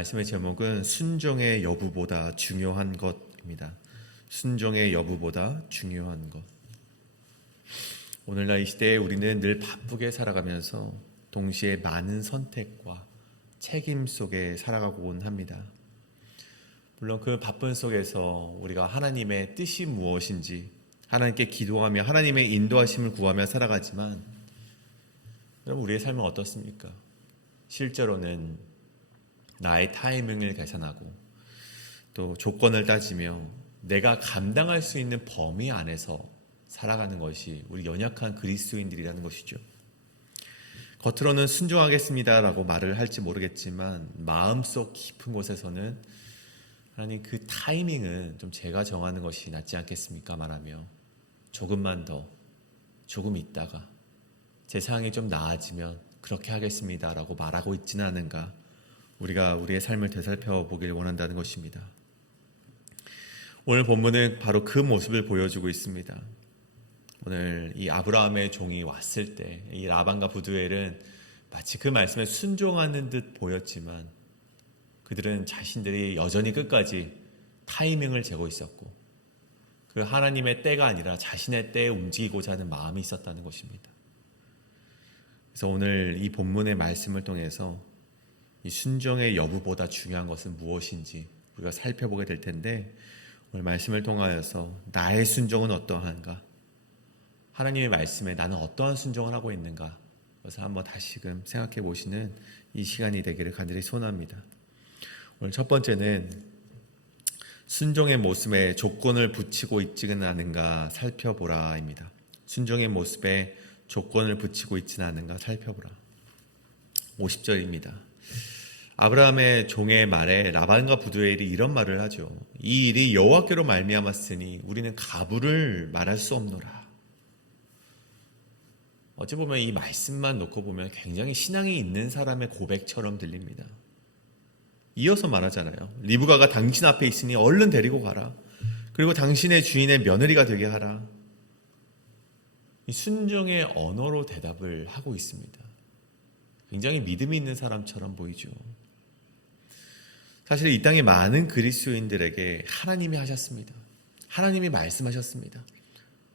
말씀의 제목은 순종의 여부보다 중요한 것입니다. 순종의 여부보다 중요한 것. 오늘날 이 시대에 우리는 늘 바쁘게 살아가면서 동시에 많은 선택과 책임 속에 살아가곤 합니다. 물론 그 바쁜 속에서 우리가 하나님의 뜻이 무엇인지 하나님께 기도하며 하나님의 인도하심을 구하며 살아가지만 여러분, 우리의 삶은 어떻습니까? 실제로는 나의 타이밍을 계산하고 또 조건을 따지며 내가 감당할 수 있는 범위 안에서 살아가는 것이 우리 연약한 그리스도인들이라는 것이죠. 겉으로는 순종하겠습니다라고 말을 할지 모르겠지만 마음속 깊은 곳에서는 하나님, 그 타이밍은 좀 제가 정하는 것이 낫지 않겠습니까? 말하며 조금만 더, 조금 있다가 제 상황이 좀 나아지면 그렇게 하겠습니다라고 말하고 있지는 않은가, 우리가 우리의 삶을 되살펴 보길 원한다는 것입니다. 오늘 본문은 바로 그 모습을 보여주고 있습니다. 오늘 이 아브라함의 종이 왔을 때 이 라반과 부두엘은 마치 그 말씀에 순종하는 듯 보였지만 그들은 자신들이 여전히 끝까지 타이밍을 재고 있었고 그 하나님의 때가 아니라 자신의 때에 움직이고자 하는 마음이 있었다는 것입니다. 그래서 오늘 이 본문의 말씀을 통해서 이 순종의 여부보다 중요한 것은 무엇인지 우리가 살펴보게 될 텐데, 오늘 말씀을 통하여서 나의 순종은 어떠한가, 하나님의 말씀에 나는 어떠한 순종을 하고 있는가, 그래서 한번 다시금 생각해 보시는 이 시간이 되기를 간절히 소원합니다. 오늘 첫 번째는 순종의 모습에 조건을 붙이고 있지는 않은가 살펴보라입니다. 순종의 모습에 조건을 붙이고 있지는 않은가 살펴보라. 50절입니다. 아브라함의 종의 말에 라반과 부두엘이 이런 말을 하죠. 이 일이 여호와께로 말미암았으니 우리는 가부를 말할 수 없노라. 어찌 보면 이 말씀만 놓고 보면 굉장히 신앙이 있는 사람의 고백처럼 들립니다. 이어서 말하잖아요. 리브가가 당신 앞에 있으니 얼른 데리고 가라. 그리고 당신의 주인의 며느리가 되게 하라. 이 순종의 언어로 대답을 하고 있습니다. 굉장히 믿음이 있는 사람처럼 보이죠. 사실 이 땅에 많은 그리스도인들에게 하나님이 하셨습니다. 하나님이 말씀하셨습니다.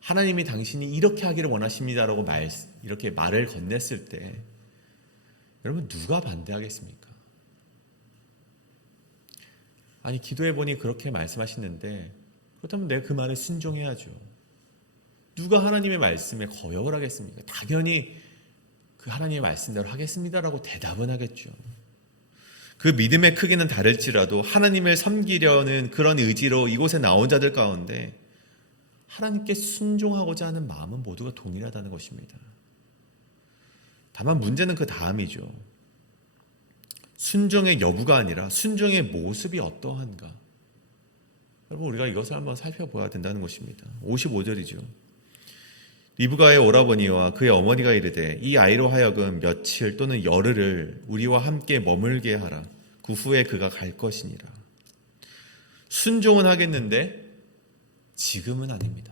하나님이 당신이 이렇게 하기를 원하십니다라고 이렇게 말을 건넸을 때 여러분, 누가 반대하겠습니까? 아니, 기도해보니 그렇게 말씀하시는데 그렇다면 내가 그 말에 순종해야죠. 누가 하나님의 말씀에 거역을 하겠습니까? 당연히 그 하나님의 말씀대로 하겠습니다라고 대답은 하겠죠. 그 믿음의 크기는 다를지라도 하나님을 섬기려는 그런 의지로 이곳에 나온 자들 가운데 하나님께 순종하고자 하는 마음은 모두가 동일하다는 것입니다. 다만 문제는 그 다음이죠. 순종의 여부가 아니라 순종의 모습이 어떠한가. 여러분, 우리가 이것을 한번 살펴봐야 된다는 것입니다. 55절이죠. 리브가의 오라버니와 그의 어머니가 이르되 이 아이로 하여금 며칠 또는 열흘을 우리와 함께 머물게 하라. 그 후에 그가 갈 것이니라. 순종은 하겠는데 지금은 아닙니다.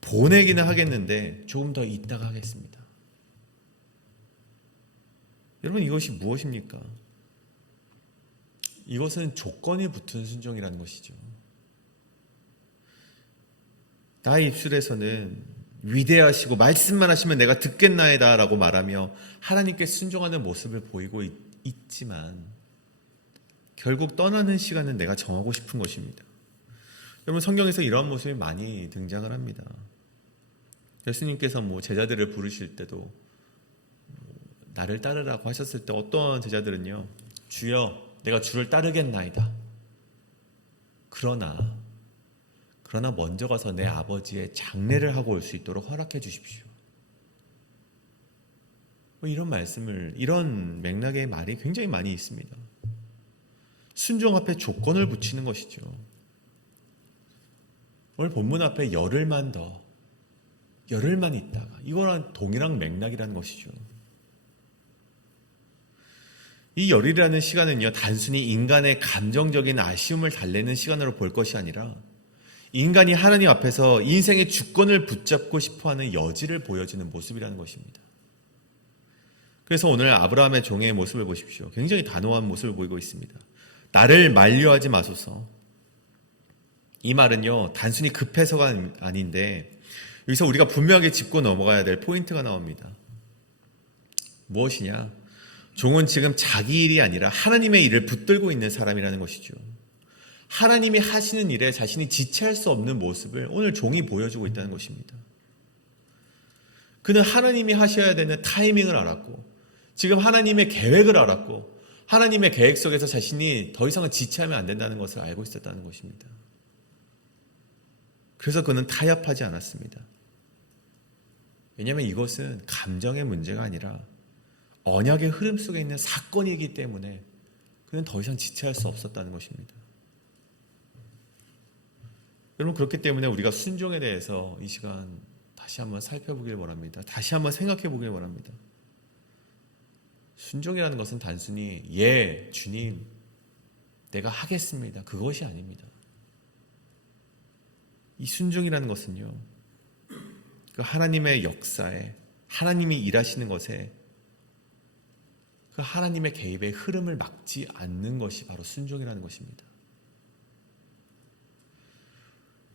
보내기는 하겠는데 조금 더 있다가 하겠습니다. 여러분, 이것이 무엇입니까? 이것은 조건이 붙은 순종이라는 것이죠. 나의 입술에서는 위대하시고 말씀만 하시면 내가 듣겠나이다 라고 말하며 하나님께 순종하는 모습을 보이고 있지만 결국 떠나는 시간은 내가 정하고 싶은 것입니다. 여러분, 성경에서 이러한 모습이 많이 등장을 합니다. 예수님께서 제자들을 부르실 때도 나를 따르라고 하셨을 때 어떤 제자들은요, 주여 내가 주를 따르겠나이다. 그러나 먼저 가서 내 아버지의 장례를 하고 올 수 있도록 허락해 주십시오. 이런 말씀을, 이런 맥락의 말이 굉장히 많이 있습니다. 순종 앞에 조건을 붙이는 것이죠. 오늘 본문 앞에 열흘만 더, 열흘만 있다가, 이거랑 동일한 맥락이라는 것이죠. 이 열흘이라는 시간은요, 단순히 인간의 감정적인 아쉬움을 달래는 시간으로 볼 것이 아니라 인간이 하나님 앞에서 인생의 주권을 붙잡고 싶어하는 여지를 보여주는 모습이라는 것입니다. 그래서 오늘 아브라함의 종의 모습을 보십시오. 굉장히 단호한 모습을 보이고 있습니다. 나를 만류하지 마소서. 이 말은요, 단순히 급해서가 아닌데 여기서 우리가 분명하게 짚고 넘어가야 될 포인트가 나옵니다. 무엇이냐? 종은 지금 자기 일이 아니라 하나님의 일을 붙들고 있는 사람이라는 것이죠. 하나님이 하시는 일에 자신이 지체할 수 없는 모습을 오늘 종이 보여주고 있다는 것입니다. 그는 하나님이 하셔야 되는 타이밍을 알았고, 지금 하나님의 계획을 알았고, 하나님의 계획 속에서 자신이 더 이상은 지체하면 안 된다는 것을 알고 있었다는 것입니다. 그래서 그는 타협하지 않았습니다. 왜냐하면 이것은 감정의 문제가 아니라 언약의 흐름 속에 있는 사건이기 때문에 그는 더 이상 지체할 수 없었다는 것입니다. 여러분, 그렇기 때문에 우리가 순종에 대해서 이 시간 다시 한번 살펴보길 원합니다. 다시 한번 생각해 보길 원합니다. 순종이라는 것은 단순히 예, 주님, 내가 하겠습니다. 그것이 아닙니다. 이 순종이라는 것은요, 그 하나님의 역사에, 하나님이 일하시는 것에 그 하나님의 개입의 흐름을 막지 않는 것이 바로 순종이라는 것입니다.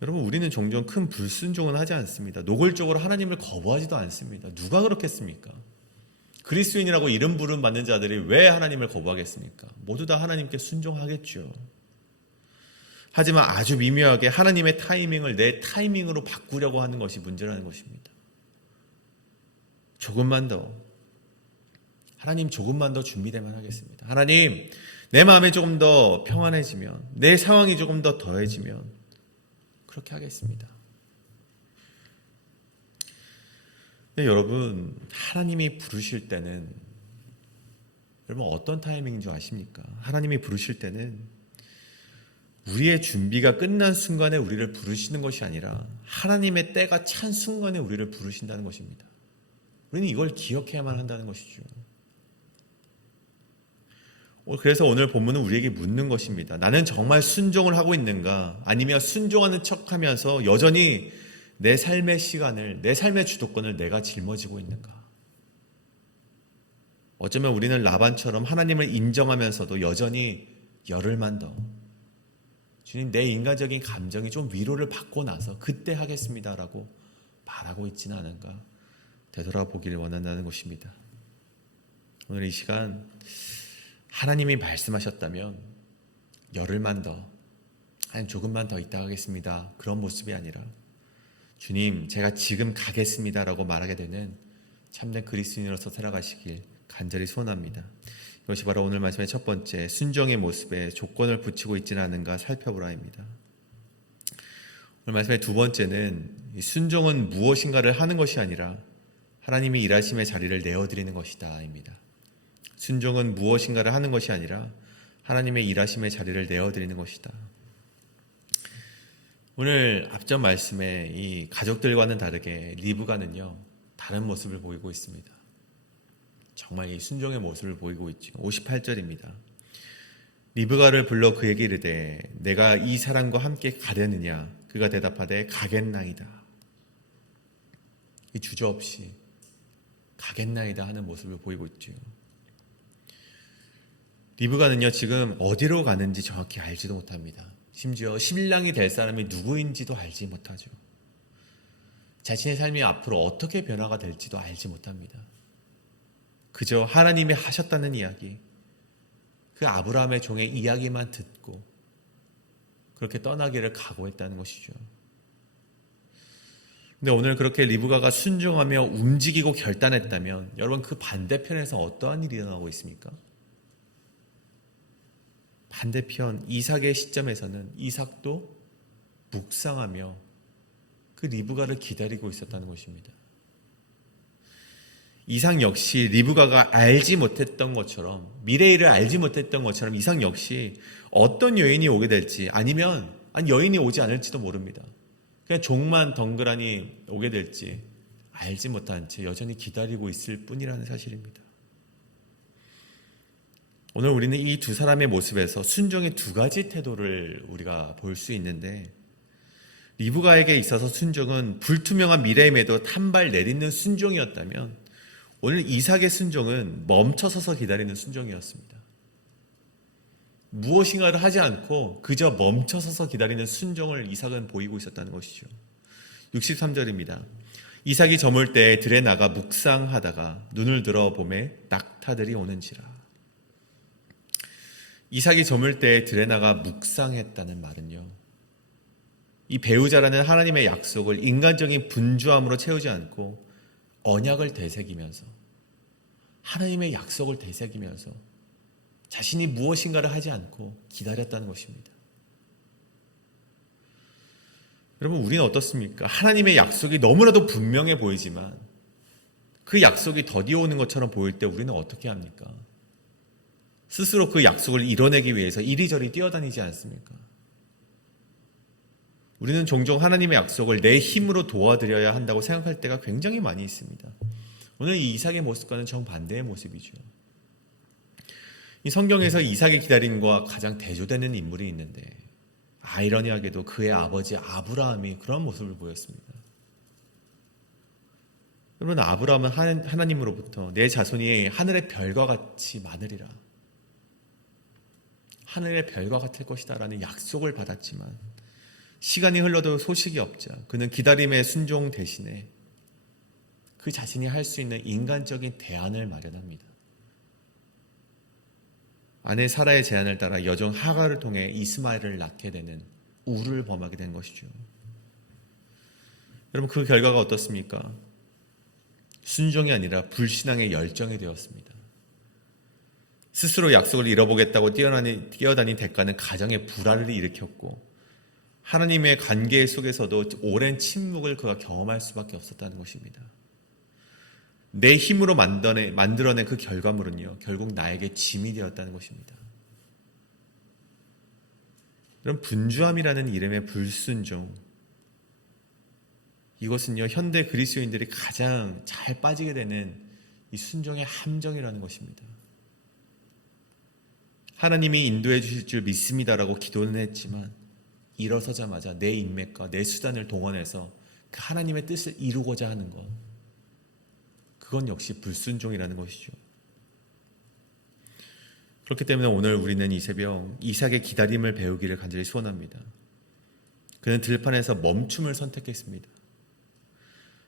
여러분, 우리는 종종 큰 불순종은 하지 않습니다. 노골적으로 하나님을 거부하지도 않습니다. 누가 그렇겠습니까? 그리스도인이라고 이름 부름 받는 자들이 왜 하나님을 거부하겠습니까? 모두 다 하나님께 순종하겠죠. 하지만 아주 미묘하게 하나님의 타이밍을 내 타이밍으로 바꾸려고 하는 것이 문제라는 것입니다. 조금만 더, 하나님 조금만 더 준비되면 하겠습니다. 하나님, 내 마음이 조금 더 평안해지면, 내 상황이 조금 더 더해지면 그렇게 하겠습니다. 근데 여러분, 하나님이 부르실 때는, 여러분 어떤 타이밍인 줄 아십니까? 하나님이 부르실 때는 우리의 준비가 끝난 순간에 우리를 부르시는 것이 아니라 하나님의 때가 찬 순간에 우리를 부르신다는 것입니다. 우리는 이걸 기억해야만 한다는 것이죠. 그래서 오늘 본문은 우리에게 묻는 것입니다. 나는 정말 순종을 하고 있는가? 아니면 순종하는 척하면서 여전히 내 삶의 시간을, 내 삶의 주도권을 내가 짊어지고 있는가? 어쩌면 우리는 라반처럼 하나님을 인정하면서도 여전히 열흘만 더, 주님, 내 인간적인 감정이 좀 위로를 받고 나서 그때 하겠습니다라고 말하고 있지는 않은가? 되돌아보기를 원한다는 것입니다. 오늘 이 시간 하나님이 말씀하셨다면 열흘만 더, 아니 조금만 더 있다 가겠습니다, 그런 모습이 아니라 주님, 제가 지금 가겠습니다라고 말하게 되는 참된 그리스도인으로서 살아가시길 간절히 소원합니다. 이것이 바로 오늘 말씀의 첫 번째, 순종의 모습에 조건을 붙이고 있지는 않은가 살펴보라입니다. 오늘 말씀의 두 번째는 순종은 무엇인가를 하는 것이 아니라 하나님이 일하심의 자리를 내어드리는 것이다 입니다. 순종은 무엇인가를 하는 것이 아니라 하나님의 일하심의 자리를 내어드리는 것이다. 오늘 앞전 말씀에 이 가족들과는 다르게 리브가는요, 다른 모습을 보이고 있습니다. 정말 이 순종의 모습을 보이고 있죠. 58절입니다. 리브가를 불러 그에게 이르되 내가 이 사람과 함께 가려느냐? 그가 대답하되 가겠나이다. 이 주저없이 가겠나이다 하는 모습을 보이고 있죠. 리브가는요, 지금 어디로 가는지 정확히 알지도 못합니다. 심지어 신랑이 될 사람이 누구인지도 알지 못하죠. 자신의 삶이 앞으로 어떻게 변화가 될지도 알지 못합니다. 그저 하나님이 하셨다는 이야기, 그 아브라함의 종의 이야기만 듣고 그렇게 떠나기를 각오했다는 것이죠. 근데 오늘 그렇게 리브가가 순종하며 움직이고 결단했다면 여러분, 그 반대편에서 어떠한 일이 일어나고 있습니까? 반대편 이삭의 시점에서는 이삭도 묵상하며 그 리브가를 기다리고 있었다는 것입니다. 이삭 역시 리브가가 알지 못했던 것처럼, 미래일을 알지 못했던 것처럼 이삭 역시 어떤 여인이 오게 될지, 아니면 여인이 오지 않을지도 모릅니다. 그냥 종만 덩그러니 오게 될지 알지 못한 채 여전히 기다리고 있을 뿐이라는 사실입니다. 오늘 우리는 이 두 사람의 모습에서 순종의 두 가지 태도를 우리가 볼 수 있는데, 리브가에게 있어서 순종은 불투명한 미래임에도 한 발 내딛는 순종이었다면, 오늘 이삭의 순종은 멈춰서서 기다리는 순종이었습니다. 무엇인가를 하지 않고 그저 멈춰서서 기다리는 순종을 이삭은 보이고 있었다는 것이죠. 63절입니다. 이삭이 저물 때 들에 나가 묵상하다가 눈을 들어 보매 낙타들이 오는지라. 이삭이 저물 때 들에 나가 묵상했다는 말은요, 이 배우자라는 하나님의 약속을 인간적인 분주함으로 채우지 않고 언약을 되새기면서, 하나님의 약속을 되새기면서 자신이 무엇인가를 하지 않고 기다렸다는 것입니다. 여러분, 우리는 어떻습니까? 하나님의 약속이 너무나도 분명해 보이지만 그 약속이 더디오는 것처럼 보일 때 우리는 어떻게 합니까? 스스로 그 약속을 이뤄내기 위해서 이리저리 뛰어다니지 않습니까? 우리는 종종 하나님의 약속을 내 힘으로 도와드려야 한다고 생각할 때가 굉장히 많이 있습니다. 오늘 이 이삭의 모습과는 정반대의 모습이죠. 이 성경에서 이삭의 기다림과 가장 대조되는 인물이 있는데, 아이러니하게도 그의 아버지 아브라함이 그런 모습을 보였습니다. 여러분, 아브라함은 하나님으로부터 내 자손이 하늘의 별과 같이 많으리라, 하늘의 별과 같을 것이다 라는 약속을 받았지만 시간이 흘러도 소식이 없자 그는 기다림의 순종 대신에 그 자신이 할 수 있는 인간적인 대안을 마련합니다. 아내 사라의 제안을 따라 여종 하갈을 통해 이스마엘을 낳게 되는 우를 범하게 된 것이죠. 여러분, 그 결과가 어떻습니까? 순종이 아니라 불신앙의 열정이 되었습니다. 스스로 약속을 잃어보겠다고 뛰어다닌 대가는 가정의 불화를 일으켰고, 하나님의 관계 속에서도 오랜 침묵을 그가 경험할 수밖에 없었다는 것입니다. 내 힘으로 만들어낸 그 결과물은요, 결국 나에게 짐이 되었다는 것입니다. 이런 분주함이라는 이름의 불순종, 이것은요, 현대 그리스도인들이 가장 잘 빠지게 되는 이 순종의 함정이라는 것입니다. 하나님이 인도해 주실 줄 믿습니다라고 기도는 했지만 일어서자마자 내 인맥과 내 수단을 동원해서 그 하나님의 뜻을 이루고자 하는 것, 그건 역시 불순종이라는 것이죠. 그렇기 때문에 오늘 우리는 이 새벽 이삭의 기다림을 배우기를 간절히 소원합니다. 그는 들판에서 멈춤을 선택했습니다.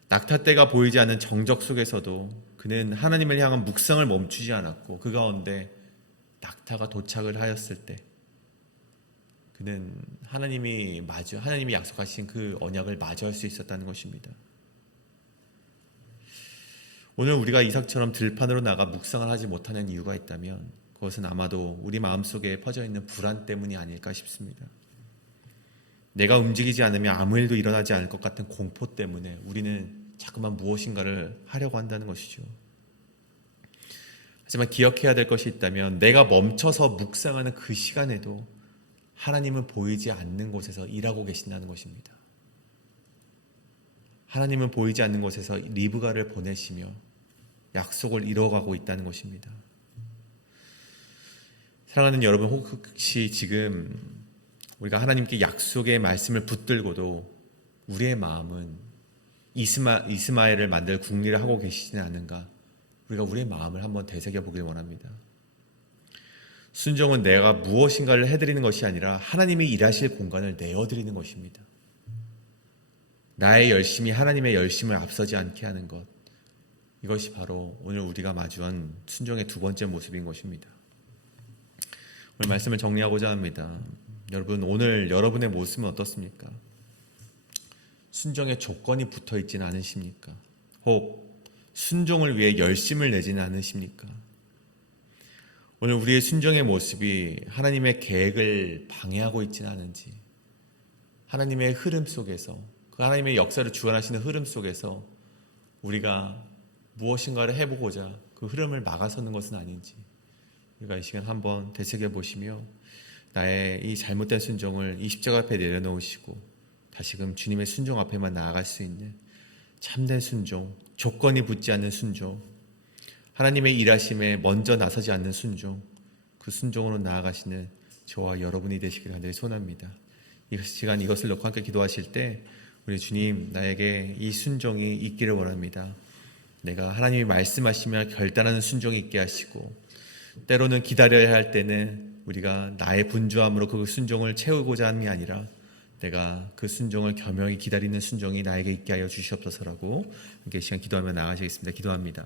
낙타떼가 보이지 않는 정적 속에서도 그는 하나님을 향한 묵상을 멈추지 않았고, 그 가운데 낙타가 도착을 하였을 때 그는 하나님이 약속하신 그 언약을 마주할 수 있었다는 것입니다. 오늘 우리가 이삭처럼 들판으로 나가 묵상을 하지 못하는 이유가 있다면 그것은 아마도 우리 마음속에 퍼져있는 불안 때문이 아닐까 싶습니다. 내가 움직이지 않으면 아무 일도 일어나지 않을 것 같은 공포 때문에 우리는 자꾸만 무엇인가를 하려고 한다는 것이죠. 하지만 기억해야 될 것이 있다면, 내가 멈춰서 묵상하는 그 시간에도 하나님은 보이지 않는 곳에서 일하고 계신다는 것입니다. 하나님은 보이지 않는 곳에서 리브가를 보내시며 약속을 이뤄가고 있다는 것입니다. 사랑하는 여러분, 혹시 지금 우리가 하나님께 약속의 말씀을 붙들고도 우리의 마음은 이스마엘을 만들 궁리를 하고 계시지는 않은가? 우리가 우리의 마음을 한번 되새겨 보길 원합니다. 순종은 내가 무엇인가를 해드리는 것이 아니라 하나님이 일하실 공간을 내어드리는 것입니다. 나의 열심이 하나님의 열심을 앞서지 않게 하는 것, 이것이 바로 오늘 우리가 마주한 순종의 두 번째 모습인 것입니다. 오늘 말씀을 정리하고자 합니다. 여러분, 오늘 여러분의 모습은 어떻습니까? 순종의 조건이 붙어 있지는 않으십니까? 혹 순종을 위해 열심을 내지는 않으십니까? 오늘 우리의 순종의 모습이 하나님의 계획을 방해하고 있지는 않은지, 하나님의 흐름 속에서, 그 하나님의 역사를 주관하시는 흐름 속에서 우리가 무엇인가를 해보고자 그 흐름을 막아서는 것은 아닌지, 우리가 이 시간 한번 되새겨 보시며 나의 이 잘못된 순종을 이 십자가 앞에 내려놓으시고 다시금 주님의 순종 앞에만 나아갈 수 있는 참된 순종, 조건이 붙지 않는 순종, 하나님의 일하심에 먼저 나서지 않는 순종, 그 순종으로 나아가시는 저와 여러분이 되시길 간절히 소원합니다. 이 시간 이것을 놓고 함께 기도하실 때 우리 주님, 나에게 이 순종이 있기를 원합니다. 내가 하나님이 말씀하시면 결단하는 순종이 있게 하시고, 때로는 기다려야 할 때는 우리가 나의 분주함으로 그 순종을 채우고자 함이 아니라 내가 그 순종을 겸허히 기다리는 순종이 나에게 있게 하여 주시옵소서라고 함께 시간 기도하며 나아가시겠습니다. 기도합니다.